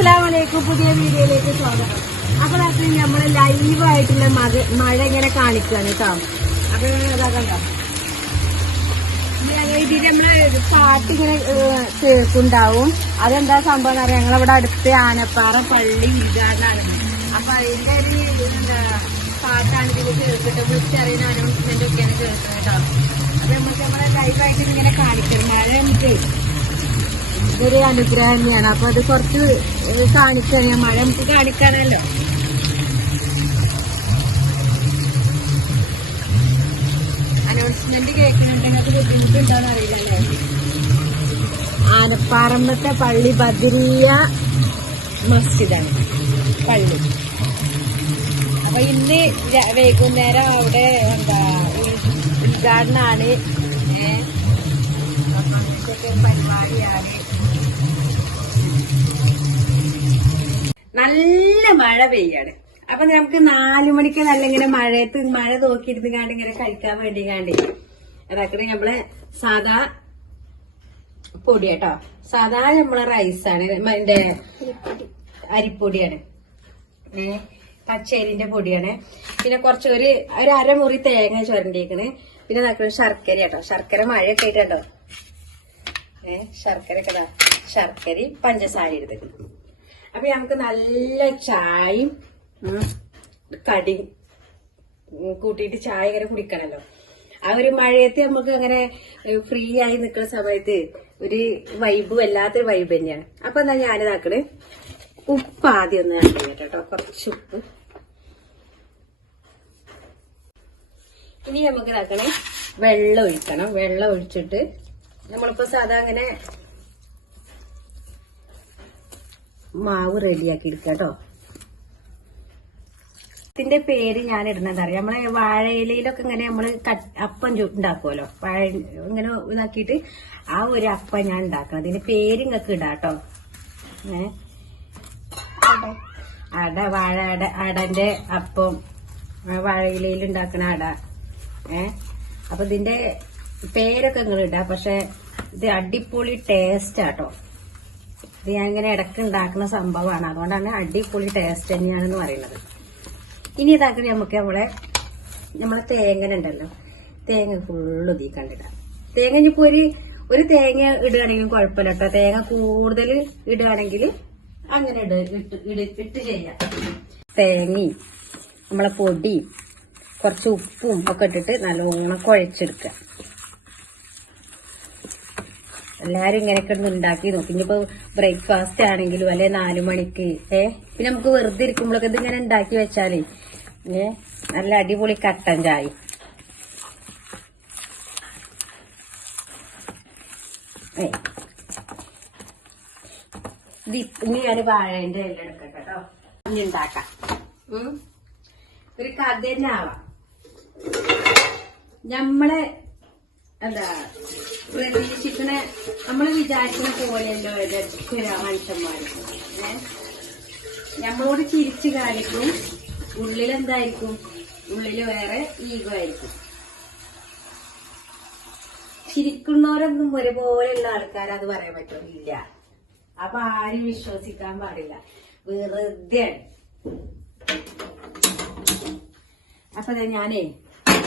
അസ്സലാമു അലൈക്കും പുതിയ വീഡിയോയിലേക്ക് സ്വാഗതം. അപ്പൊ രാത്രി നമ്മൾ ലൈവായിട്ടുള്ള മഴ മഴ ഇങ്ങനെ കാണിക്കുകയാണ് കേട്ടോ അപ്പൊ അതാ കണ്ടോ? ഇതിൽ നമ്മൾ പാട്ട് ഇങ്ങനെ കേൾക്കുണ്ടാവും. അതെന്താ സംഭവം എന്ന് പറയാം ഞങ്ങളവിടെ അടുത്ത് ആനപ്പാറ പള്ളി വീടാണ് അപ്പൊ അതിന്റെ ഒരു എന്താ പാട്ടാണ് ഇതിൽ കേൾക്കട്ടെ വിളിച്ചറിയുന്ന അനൗൺസ്മെന്റ് ഒക്കെയാണ് കേൾക്കുന്നത് കേട്ടോ അപ്പൊ നമുക്ക് നമ്മളെ ലൈവായിട്ട് ഇങ്ങനെ കാണിക്കണം മഴ നമുക്ക് ഇതൊരു അനുഗ്രഹം തന്നെയാണ് അപ്പൊ അത് കുറച്ച് കാണിക്കാൻ മഴ നമുക്ക് കാണിക്കാനല്ലോ. അനൗൺസ്മെന്റ് കേൾക്കുന്നുണ്ടെങ്കിൽ ബുദ്ധിമുട്ടുണ്ടോന്ന് അറിയില്ലല്ലേ? ആനപ്പാറമ്പത്തെ പള്ളി ബദരിയ മസ്ജിദാണ്. പള്ളി. അപ്പൊ ഇന്ന് വൈകുന്നേരം അവിടെ എന്താ ഉദ്- ഉദ്ഘാടനാണ്. ഏഹ് അപ്പൊ അങ്ങനത്തെ ഒക്കെ പരിപാടിയാണ്. നല്ല മഴ പെയ്യാണ്. അപ്പൊ നമുക്ക് നാലു മണിക്ക് നല്ല ഇങ്ങനെ മഴയത്ത് മഴ നോക്കിയിരുന്ന് കാണ്ട് ഇങ്ങനെ കഴിക്കാൻ വേണ്ടി കാണ്ടി. അതൊക്കെ നമ്മൾ സാധാ പൊടി കേട്ടോ. സാധാ നമ്മളെ റൈസാണ് എന്റെ അരിപ്പൊടിയാണ്. ഏ പച്ചരിന്റെ പൊടിയാണ്. പിന്നെ കുറച്ച് ഒരു ഒരു അരമുറി തേങ്ങ ചുരണ്ടിയേക്കണ്. പിന്നെ നടക്കുന്നത് ശർക്കര കേട്ടോ. ശർക്കര മഴയൊക്കെ ആയിട്ടുണ്ടോ ഏ ശർക്കര ഒക്കെ ശർക്കരയും ശർക്കര പഞ്ചസാര എടുത്തിട്ട് അപ്പൊ നമുക്ക് നല്ല ചായയും കടി കടിയും കൂട്ടിയിട്ട് ചായ ഇങ്ങനെ കുടിക്കണല്ലോ. ആ ഒരു മഴയത്ത് നമുക്ക് അങ്ങനെ ഫ്രീ ആയി നിൽക്കുന്ന സമയത്ത് ഒരു വൈബ് വല്ലാത്തൊരു വൈബ് തന്നെയാണ്. അപ്പൊ എന്നാ ഞാനിതാക്കണ് ഉപ്പ് ആദ്യം ഒന്ന് ആഡ് കേട്ടോ. കുറച്ച് ഉപ്പ്. ഇനി നമുക്ക് ഇതാക്കണേ. വെള്ളം ഒഴിക്കണം. വെള്ളം ഒഴിച്ചിട്ട് നമ്മളിപ്പോ സാധാ അങ്ങനെ മാവ് റെഡിയാക്കി എടുക്കുക ഇതിന്റെ പേര് ഞാൻ ഇടുന്നത് അറിയാം നമ്മളെ വാഴയിലയിലൊക്കെ ഇങ്ങനെ നമ്മൾ അപ്പം ഉണ്ടാക്കുമല്ലോ വാഴ ഇങ്ങനെ ഇതാക്കിയിട്ട് ആ ഒരു അപ്പം ഞാൻ ഉണ്ടാക്കണം അതിന്റെ പേര് ഇങ്ങക്ക് ഇടാട്ടോ. അട. വാഴ അട അടന്റെ അപ്പം. വാഴയിലയിൽ ഉണ്ടാക്കണ അട. ഏ? അപ്പൊ ഇതിന്റെ പേരൊക്കെ നിങ്ങൾ ഇടാ. പക്ഷെ ഇത് അടിപൊളി ടേസ്റ്റ് ആട്ടോ. ഇത് ഞാൻ ഇങ്ങനെ ഇടയ്ക്ക് ഉണ്ടാക്കുന്ന സംഭവമാണ്. അതുകൊണ്ടാണ് അടിപൊളി ടേസ്റ്റ് തന്നെയാണെന്ന് പറയുന്നത്. ഇനി ഇതാക്കി നമുക്ക് നമ്മളെ നമ്മളെ തേങ്ങ ഉണ്ടല്ലോ. തേങ്ങ ഫുള്ള് ഇതിൽ കണ്ടിടാം തേങ്ങ ഇനിയിപ്പോ ഒരു ഒരു തേങ്ങ ഇടുകയാണെങ്കിലും കുഴപ്പമില്ല കേട്ടോ. തേങ്ങ കൂടുതൽ ഇടുകയാണെങ്കിൽ അങ്ങനെ ഇട് ഇട്ട് ഇട് ഇട്ട് ചെയ്യാം. തേങ്ങയും നമ്മളെ പൊടിയും കുറച്ച് ഉപ്പും ഒക്കെ ഇട്ടിട്ട് നല്ലോണം കുഴച്ചെടുക്കുക. എല്ലാരും ഇങ്ങനെയൊക്കെ ഒന്ന് ഉണ്ടാക്കി നോക്കി. ഇനിയിപ്പോ ബ്രേക്ക്ഫാസ്റ്റ് ആണെങ്കിലും അല്ലെ നാലു മണിക്ക് ഏ? പിന്നെ നമുക്ക് വെറുതെ ഇരിക്കുമ്പോഴൊക്കെ ഇതിങ്ങനെ ഉണ്ടാക്കി വെച്ചാലേ ഏ? നല്ല അടിപൊളി കട്ടൻ ചായ. ഇനി ഞാൻ വാഴേന്റെ എല്ലാം എടുക്കട്ടെ കേട്ടോ. ഇനി ഉണ്ടാക്കാം. ഒരു കഥ തന്നെ ആവാം. നമ്മളെ എന്താ പ്രതീക്ഷിക്കണ നമ്മൾ വിചാരിക്കുന്ന പോലെയല്ലോ ഇതൊക്കെ മനുഷ്യന്മാര്. നമ്മളോട് ചിരിച്ചു കാണിക്കും. ഉള്ളിൽ എന്തായിരിക്കും ഉള്ളിൽ വേറെ ഈഗോ ആയിരിക്കും. ചിരിക്കുന്നവരൊന്നും ഒരുപോലെയുള്ള ആൾക്കാർ അത് പറയാൻ പറ്റില്ല അപ്പൊ ആരും വിശ്വസിക്കാൻ പാടില്ല. വെറുതെ അപ്പൊ ഞാനേ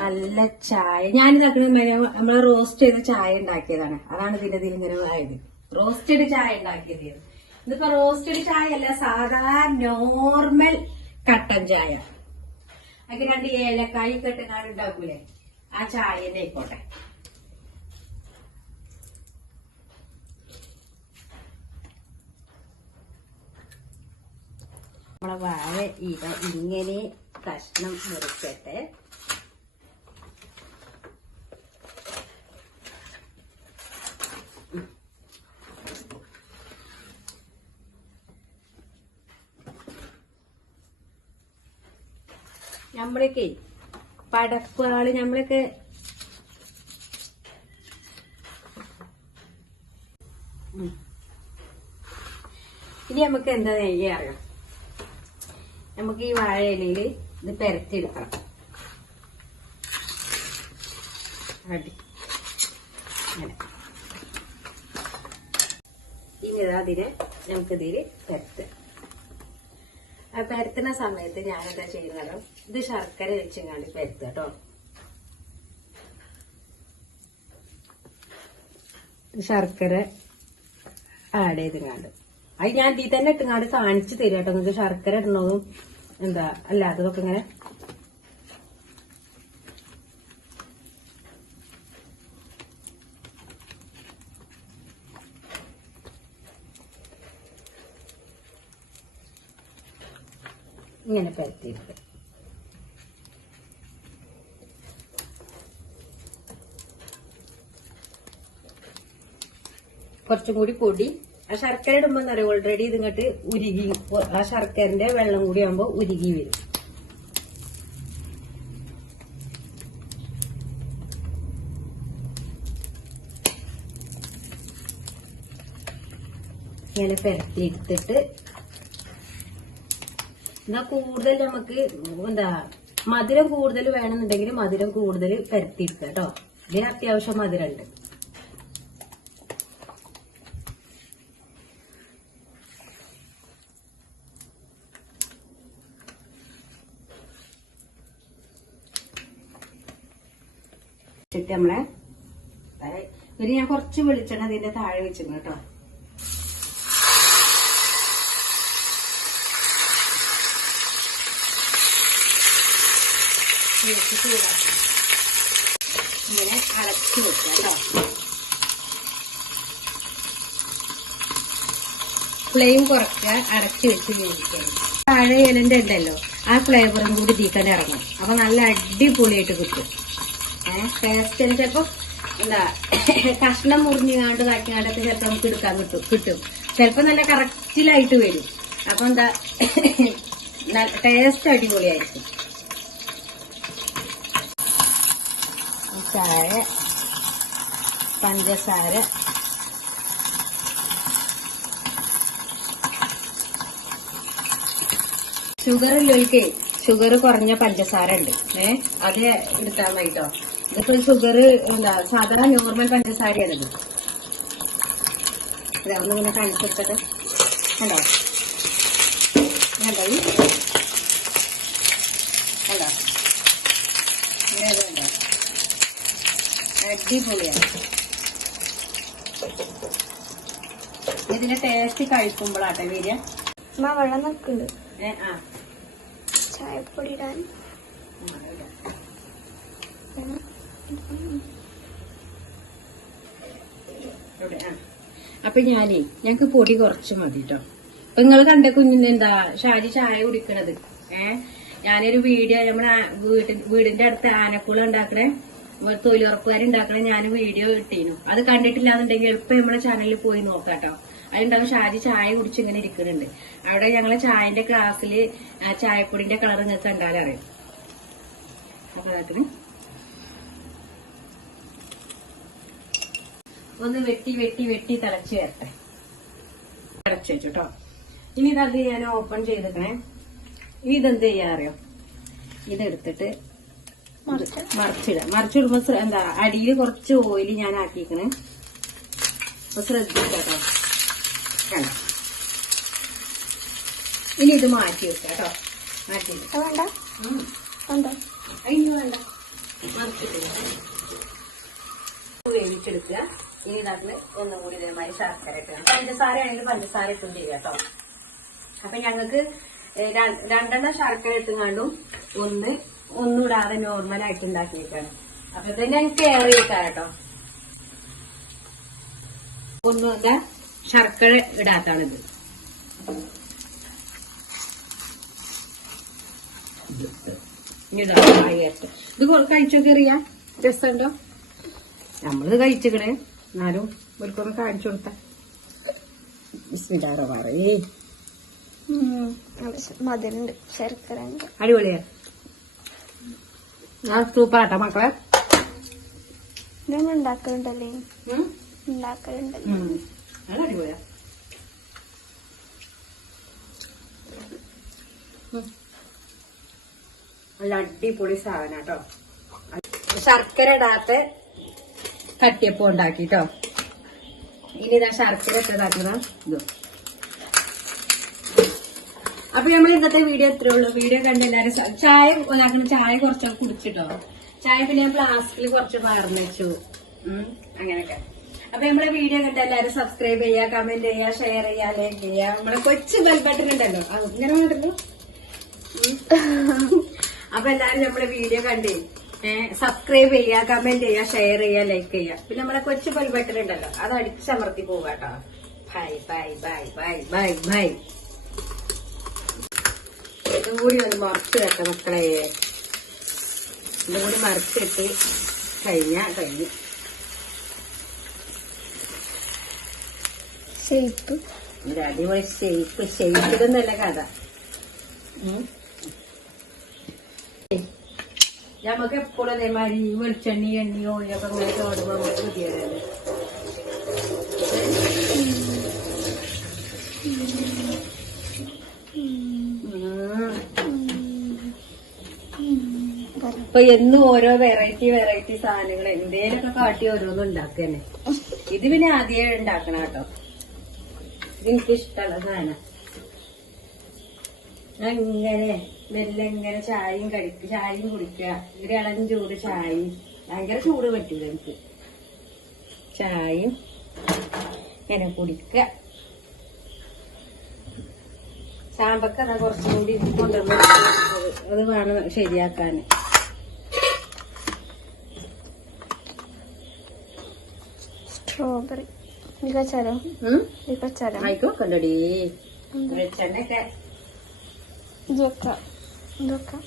നല്ല ചായ. ഞാനിതാക്കുന്ന നമ്മളെ റോസ്റ്റ് ചെയ്ത ചായ ഉണ്ടാക്കിയതാണ്. അതാണ് ഇതിന്റെ ഇതിൽ ഇങ്ങനെ ആയത്. റോസ്റ്റഡ് ചായ ഉണ്ടാക്കിയത് ഇതിപ്പോ റോസ്റ്റഡ് ചായ അല്ല സാധാ നോർമൽ കട്ടൻ ചായ. അതിന് രണ്ട് ഏലക്കായി കെട്ടുകാട് ഉണ്ടാക്കൂലേ? ആ ചായ ആയിക്കോട്ടെ. നമ്മളെ വാഴ ഇത ഇങ്ങനെ കഷ്ണം മുറിക്കട്ടെ നമ്മളൊക്കെ പടപ്പാൾ നമ്മളൊക്കെ. ഇനി നമുക്ക് എന്താ നെയ്യാകാം നമുക്ക് ഈ വാഴയിലയിൽ ഇത് പെരത്തിയെടുക്കണം. അടി. ഇനി അതിനെ നമുക്കിതിൽ പരത്തുക. ആ പരത്തുന്ന സമയത്ത് ഞാൻ എന്താ ചെയ്യുന്നത്? ഇത് ശർക്കര വെച്ചിങ്ങാണ്ട് പരത്തുക കേട്ടോ. ശർക്കര ആഡ് ചെയ്തിങ്ങാണ്ട്. അത് ഞാൻ ഇതിൽ തന്നെ ഇട്ടുങ്ങാണ്ട് കാണിച്ചു തരും കേട്ടോ. നിങ്ങൾക്ക് ശർക്കര ഇടണതും എന്താ അല്ലാത്തതൊക്കെ ഇങ്ങനെ ഇങ്ങനെ പരത്തിയിട്ട്. കുറച്ചും കൂടി പൊടി. ആ ശർക്കര ഇടുമ്പോ എന്താ പറയുക ഓൾറെഡി ഇതിങ്ങോട്ട് ഉരുകി ആ ശർക്കരന്റെ വെള്ളം കൂടി ആകുമ്പോ ഉരുകി വരും. ഇങ്ങനെ പെരട്ടി എടുത്തിട്ട് എന്നാ കൂടുതൽ നമുക്ക് എന്താ മധുരം കൂടുതൽ വേണമെന്നുണ്ടെങ്കിൽ മധുരം കൂടുതൽ പരത്തിയിരിക്കുക കേട്ടോ. ഇതിന് അത്യാവശ്യം മധുരമുണ്ട്. നമ്മളെ ഇനി ഞാൻ കുറച്ച് വെളിച്ചെണ്ണ ഇതിന്റെ താഴെ വെച്ചിരുന്നു കേട്ടോ. ഇളക്കി ചൂടാക്കി ഇങ്ങനെ വെക്കുക കേട്ടോ ഫ്ലെയിം കുറക്കുക അടച്ചു വെച്ച് വേവിക്കണം താഴെ ഇലന്റെ ഉണ്ടല്ലോ ആ ഫ്ലേവറും കൂടി തീക്കണ്ട ഇറങ്ങും അപ്പൊ നല്ല അടിപൊളിയായിട്ട് കിട്ടും ഏഹ് ടേസ്റ്റ് ചിലപ്പോ എന്താ കഷ്ണം മുറിഞ്ഞാണ്ട് കാട്ടിങ്ങാണ്ടൊക്കെ ചിലപ്പോ നമുക്ക് എടുക്കാൻ കിട്ടും കിട്ടും ചിലപ്പോ നല്ല കറക്റ്റിലായിട്ട് വരും അപ്പൊ എന്താ ടേസ്റ്റ് അടിപൊളിയായിരിക്കും. ചായ പഞ്ചസാര. ഷുഗർ ഉള്ളവർക്ക് ഷുഗർ കുറഞ്ഞ പഞ്ചസാര ഉണ്ട്. ഏ അത് എടുത്താൽ മതി കേട്ടോ ഇതിപ്പോ ഷുഗർ എന്താ സാധാരണ നോർമൽ പഞ്ചസാരയാണിത്. ഇത് ഒന്നിങ്ങനെ കാണിച്ചെടുത്തിട്ട് കണ്ടോ? കണ്ടോ? കണ്ടോ? ഇങ്ങനെ അടിപൊളിയാണ് ഇതിന്റെ ടേസ്റ്റ് കഴിക്കുമ്പോഴാട്ടെ വീര്യ വെള്ളം നിൽക്കുന്നുണ്ട്. ഏ ആ. ചായപ്പൊടി ഇടാൻ. അപ്പൊ ഞാനേ ഞങ്ങക്ക് പൊടി കുറച്ച് മതി കേട്ടോ അപ്പൊ നിങ്ങൾ കണ്ട കുഞ്ഞിനെന്താ ഷാജി ചായ കുടിക്കണത്? ഏഹ് ഞാനൊരു വീഡിയോ നമ്മുടെ വീട്ടിൽ വീടിന്റെ അടുത്ത് ആനക്കുളം ഉണ്ടാക്കണേ. തൊഴിലുറപ്പുകാരുണ്ടാക്കണേ ഞാൻ വീഡിയോ ഇട്ടീനു. അത് കണ്ടിട്ടില്ലാന്നുണ്ടെങ്കിൽ എളുപ്പം നമ്മുടെ ചാനലിൽ പോയി നോക്കാട്ടോ. അതിണ്ടാവും ഷാജി ചായ കുടിച്ച് ഇങ്ങനെ ഇരിക്കുന്നുണ്ട്. അവിടെ ഞങ്ങൾ ചായന്റെ ഗ്ലാസ്സിൽ ആ ചായപ്പൊടിന്റെ കളർ നിങ്ങൾക്ക് കണ്ടാലറിയാം അതാക്കണേ ഒന്ന് വെട്ടി വെട്ടി വെട്ടി തിളച്ച് വരട്ടെ. തിളച്ച് വെച്ചു കേട്ടോ ഇനി ഇതത് ഞാൻ ഓപ്പൺ ചെയ്തിട്ടേ ഇനി ഇതെന്ത് ചെയ്യാറിയോ ഇതെടുത്തിട്ട് മറിച്ചിടുക മറിച്ചിടുമ്പോ എന്താ അടിയിൽ കുറച്ച് ഓയിൽ ഞാൻ ആക്കിക്കണേ അപ്പൊ ശ്രദ്ധിക്കട്ടോ. കണ്ടോ? ഇനി ഇത് മാറ്റി വെക്കാം കേട്ടോ മാറ്റി വേണ്ട. ഉം. വേണ്ട. അതിന് വേണ്ട. മറിച്ചിട്ടില്ല. വേവിച്ചെടുക്കുക. ഇനി ഇതിനകത്ത് ഒന്നും കൂടി ഇതേമാതിരി ശർക്കര ഇട്ടുക പഞ്ചസാര ആണെങ്കിൽ പഞ്ചസാര ഇട്ടും ചെയ്യുക കേട്ടോ അപ്പൊ ഞങ്ങൾക്ക് രണ്ടെണ്ണം ശർക്കര ഇട്ടുങ്ങാണ്ടും ഒന്ന് ഒന്നും ഇടാതെ നോർമൽ ആയിട്ട് ഉണ്ടാക്കിയേക്കാണ്. അപ്പൊ ഇത് ഞാൻ കെയർ വെക്കാം കേട്ടോ. ഒന്നും എന്താ ശർക്കര ഇടാത്താണിത് ഇത്. കഴിച്ചൊക്കെ അറിയാ രസമുണ്ടോ? നമ്മളിത് കഴിച്ചിക്കണേ. എന്നാലും ഇവർക്കൊന്ന് കാണിച്ചു കൊടുത്ത. പറയേ മധുരണ്ട് ശർക്കര അടിപൊളിയാ. ആ സൂപ്പറാട്ടോ മക്കളെ. ഉണ്ടാക്കലുണ്ടല്ലേ? ഉണ്ടാക്കലുണ്ടല്ലേ. നല്ല അടിപൊളിയാ. നല്ല അടിപൊളി സാധന കേട്ടോ ശർക്കര ഇടാത്ത കട്ടിയപ്പം ഉണ്ടാക്കിട്ടോ. ഇനി ഇതാ ശർക്കര ഇട്ടതാക്കുന്ന ഇതും. അപ്പൊ നമ്മൾ ഇന്നത്തെ വീഡിയോ എത്രേ ഉള്ളൂ. വീഡിയോ കണ്ട് എല്ലാരും സ- ചായ ഒരാക്കുന്ന ചായ കുറച്ച് കുടിച്ചിട്ടോ? ചായ പിന്നെ ഞാൻ ഫ്ലാസ്കിൽ കുറച്ച് പകർന്നു വെച്ചു. അങ്ങനെയൊക്കെ. അപ്പൊ നമ്മളെ വീഡിയോ കണ്ട് എല്ലാരും സബ്സ്ക്രൈബ് ചെയ്യാ കമന്റ് ചെയ്യാ ഷെയർ ചെയ്യാ ലൈക്ക് ചെയ്യാ നമ്മളെ കൊച്ചു ബെൽ ഉണ്ടല്ലോ. അങ്ങനെ വേണ്ടല്ലോ അപ്പൊ എല്ലാരും നമ്മളെ വീഡിയോ കണ്ടേ സബ്സ്ക്രൈബ് ചെയ്യാ കമന്റ് ചെയ്യാ ഷെയർ ചെയ്യാ ലൈക്ക് ചെയ്യാ പിന്നെ നമ്മളെ കൊച്ചു ബെൽ ഉണ്ടല്ലോ. അത് അടിച്ചമർത്തി പോവാട്ടോ bye bye bye bye bye bye ഇതും കൂടി ഒന്ന് മറച്ച് വെക്കാം മക്കളെ. ഇതും കൂടി മറച്ചിട്ട് കഴിഞ്ഞ കഴിഞ്ഞു. ഷെയ്പ്പ് ഒരു അടിപൊളി ഷെയ്പ്പ് ഷെയ്പ്പിടുന്നല്ല കഥ. നമുക്ക് എപ്പോഴും അതേമാതിരി വെളിച്ചെണ്ണി എണ്ണി ഇതൊക്കെ ഇങ്ങനെ ഓടുമ്പോ നമുക്ക് ബുദ്ധിമുട്ടല്ലേ ഇപ്പൊ എന്നും ഓരോ വെറൈറ്റി വെറൈറ്റി സാധനങ്ങൾ എന്തേലൊക്കെ കാട്ടി ഓരോന്നും ഉണ്ടാക്കന്നെ. ഇത് പിന്നെ ആദ്യമേ ഉണ്ടാക്കണം കേട്ടോ. എനിക്ക് ഇഷ്ടമുള്ള സാധനം. ഇങ്ങനെ മെല്ലെ ഇങ്ങനെ ചായയും കഴിക്ക ചായയും കുടിക്കുക ഒരു ഇളം ചൂട് ചായയും. ഭയങ്കര ചൂട് പറ്റില്ല എനിക്ക്. ചായയും ഇങ്ങനെ കുടിക്കുക ചാമ്പക്ക അതാ കുറച്ചും കൂടി കൊണ്ടുവന്ന് അത് വേണം ശരിയാക്കാൻ സ്ട്രോബെറി മികച്ചാലോ മികച്ചാലോ ആയിക്കോക്കണ്ടടി വെളിച്ചെണ്ണയൊക്കെ. ഇതൊക്കെ ഇതൊക്കെ.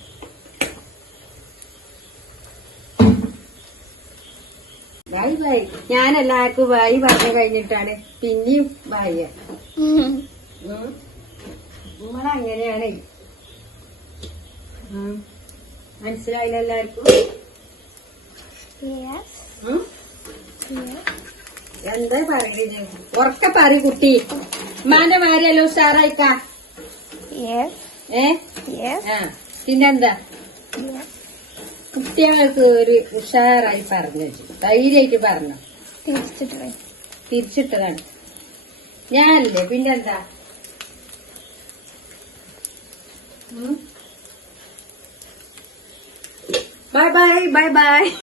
ബൈ ബൈ ഞാൻ എല്ലാവർക്കും ബൈ പറഞ്ഞു കഴിഞ്ഞിട്ടാണ് പിന്നെയും ബൈ നിങ്ങളങ്ങനെയാണ്. മനസ്സിലായില്ല എല്ലാവർക്കും? യെസ് ഉം? യെസ് എന്താ പറയുന്നത് ഉറക്ക പറ കുട്ടി. ഉമ്മാന്റെ മാരിയല്ലോ ഉഷാറായിക്ക? ഏ? പിന്നെന്താ? കുട്ടികൾക്ക് ഒരു ഉഷാറായി പറഞ്ഞു വെച്ചു. ധൈര്യമായിട്ട് പറഞ്ഞു. തിരിച്ചിട്ട്. തിരിച്ചിട്ടതാണ്. ഞാനല്ലേ പിന്നെന്താ? By bye bye by